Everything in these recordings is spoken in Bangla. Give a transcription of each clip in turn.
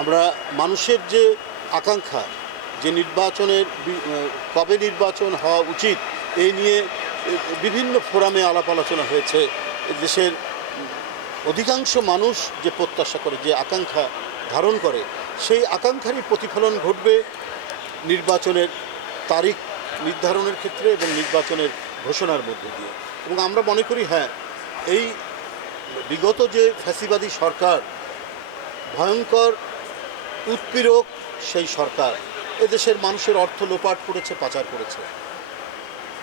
আমরা মানুষের যে আকাঙ্ক্ষা যে নির্বাচনের কবে নির্বাচন হওয়া উচিত, এই নিয়ে বিভিন্ন ফোরামে আলাপ আলোচনা হয়েছে। দেশের অধিকাংশ মানুষ যে প্রত্যাশা করে, যে আকাঙ্ক্ষা ধারণ করে, সেই আকাঙ্ক্ষারই প্রতিফলন ঘটবে নির্বাচনের তারিখ নির্ধারণের ক্ষেত্রে এবং নির্বাচনের ঘোষণার মধ্যে দিয়ে। এবং আমরা মনে করি হ্যাঁ এই বিগত যে ফ্যাসিবাদী সরকার, ভয়ঙ্কর উৎপীড়ক সেই সরকার। এদেশের মানুষের অর্থ লোপাট করেছে, পাচার করেছে।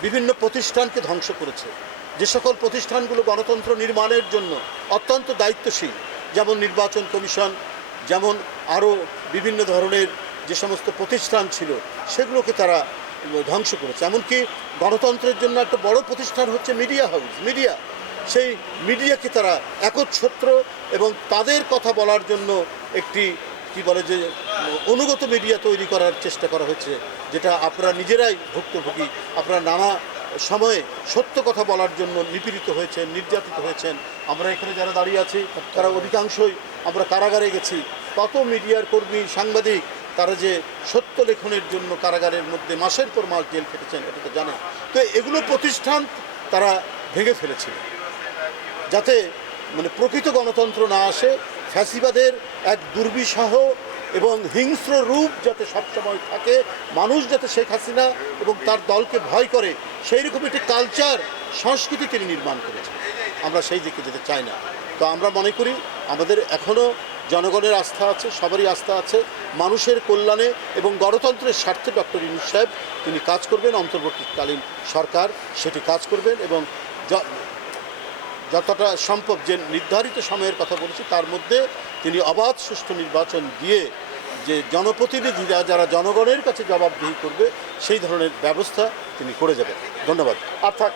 বিভিন্ন প্রতিষ্ঠানকে ধ্বংস করেছে। যে সকল প্রতিষ্ঠানগুলো গণতন্ত্র নির্মাণের জন্য অত্যন্ত দায়িত্বশীল, যেমন নির্বাচন কমিশন, যেমন আরও বিভিন্ন ধরনের যে সমস্ত প্রতিষ্ঠান ছিল, সেগুলোকে তারা ধ্বংস করেছে। এমনকি গণতন্ত্রের জন্য একটা বড় প্রতিষ্ঠান হচ্ছে মিডিয়া হাউস, মিডিয়া। সেই মিডিয়াকে তারা একচ্ছত্র এবং তাদের কথা বলার জন্য একটি কি বলে যে, অনুগত মিডিয়া তৈরি করার চেষ্টা করা হয়েছে যেটা আপনারা নিজেরাই ভুক্তভোগী, আপনারা নানা সময়ে সত্য কথা বলার জন্য নিপীড়িত হয়েছেন, নির্যাতিত হয়েছেন। আমরা এখানে যারা দাঁড়িয়ে আছি, তারা অধিকাংশই আমরা কারাগারে গেছি। কত মিডিয়ার কর্মী, সাংবাদিক, তারা যে সত্য লেখনের জন্য কারাগারের মধ্যে মাসের পর মাস জেল খেটেছেন, এটা তো জানেন। তো এগুলো প্রতিষ্ঠান তারা ভেঙে ফেলেছিল। যাতে মানে প্রকৃত গণতন্ত্র না আসে ফ্যাসিবাদের এক দুর্বিষহ এবং হিংস্র রূপ যাতে সবসময় থাকে, মানুষ যাতে শেখ হাসিনা এবং তার দলকে ভয় করে সেই রকম একটি কালচার সংস্কৃতি তিনি নির্মাণ করেছেন। আমরা সেই দিকে যেতে চাই না। তো আমরা মনে করি, আমাদের এখনও জনগণের আস্থা আছে, সবারই আস্থা আছে। মানুষের কল্যাণে এবং গণতন্ত্রের স্বার্থে ডক্টর ইউনুস সাহেব তিনি কাজ করবেন। অন্তর্বর্তীকালীন সরকার সেটি কাজ করবেন এবং যতটা সম্ভব যে নির্ধারিত সময়ের কথা বলেছি, তার মধ্যে তিনি অবাধ সুষ্ঠু নির্বাচন দিয়ে যে জনপ্রতিনিধিরা যারা জনগণের কাছে জবাবদিহি করবে, সেই ধরনের ব্যবস্থা তিনি করে যাবেন। ধন্যবাদ। আচ্ছা